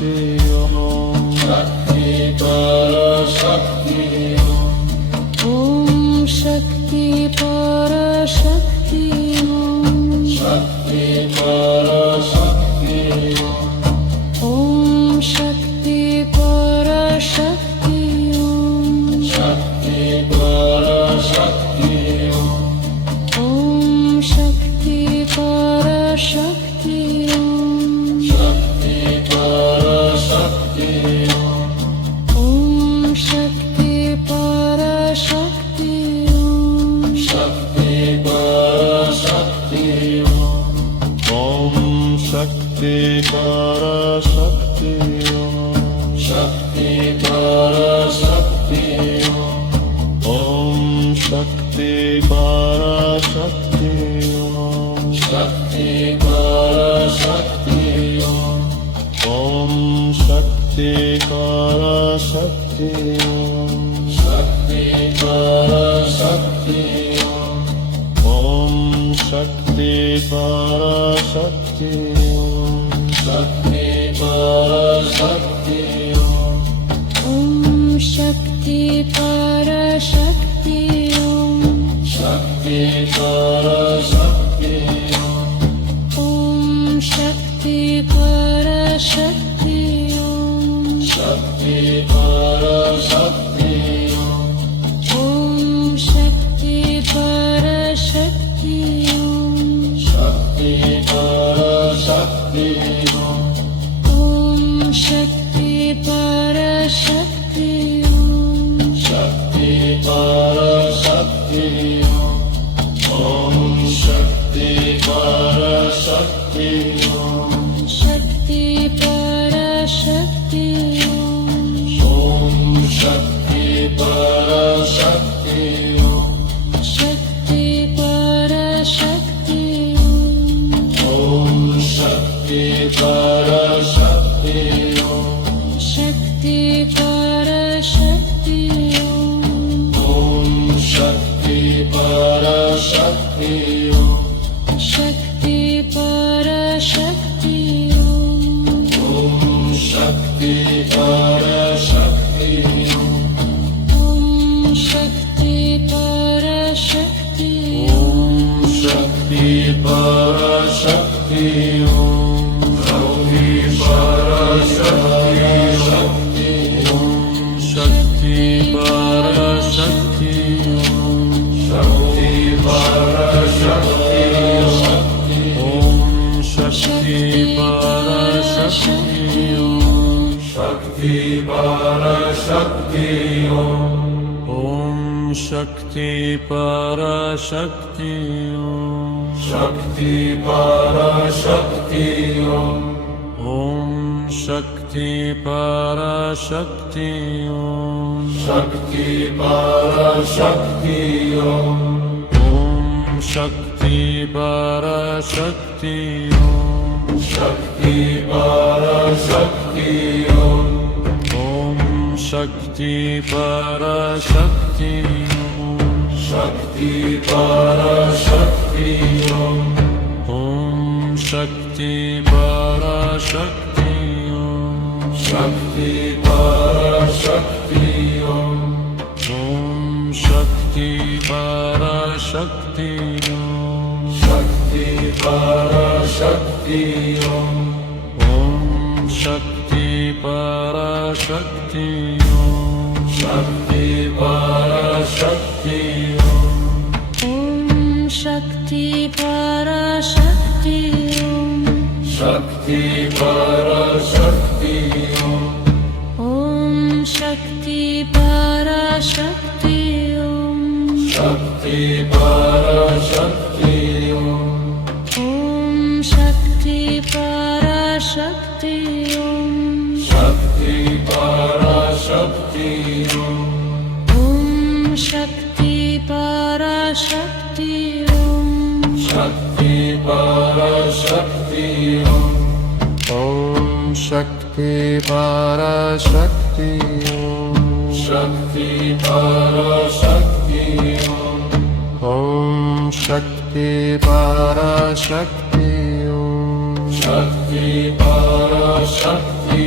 Shakti Om Shakti Parashakti Om Shakti Parashakti Om Shakti Parashakti Om Shakti Parashakti Om Shakti Parashakti Om Shakti Parashakti Om Shakti Parashakti Om Shakti Parashakti Om Shakti Parashakti Om Shakti Parashakti Shakti Parashakti Om Shakti Parashakti Shakti Parashakti Om Shakti Parashakti Shakti Parashakti Om Shakti Parashakti Shakti Parashakti Om Shakti Parashakti Om Shakti Parashakti Om Shakti Parashakti Om Shakti Parashakti Om Shakti Parashakti Om Shakti Parashakti Om Shakti Parashakti Om Shakti Parashakti Om Shakti Parashakti Shakti Parashakti Om Om Shakti Parashakti Shakti Parashakti Om Shakti Parashakti Shakti Parashakti Om Shakti Parashakti Shakti Parashakti Om Shakti Parashakti Om Shakti Parashakti Shakti Parashakti Shakti Parashakti Shakti Parashakti Shakti Parashakti Om Shakti Parashakti Shakti Parashakti Om Shakti Parashakti Shakti Parashakti Om Shakti Parashakti Shakti Parashakti Om Shakti Parashakti Shakti Parashakti Om Shakti Parashakti Shakti Parashakti Om Shakti Parashakti Shakti Parashakti Om Shakti Parashakti Shakti Parashakti Om Shakti Parashakti Shakti Parashakti Om Shakti Parashakti Shakti Parashakti Om Shakti Parashakti Shakti Parashakti Om Shakti Parashakti Shakti Parashakti Om Shakti Parashakti Shakti Parashakti Om Shakti Parashakti Shakti Parashakti Om Shakti Parashakti Shakti Parashakti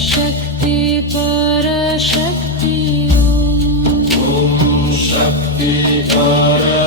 Shakti परशक्ति Om Shakti Para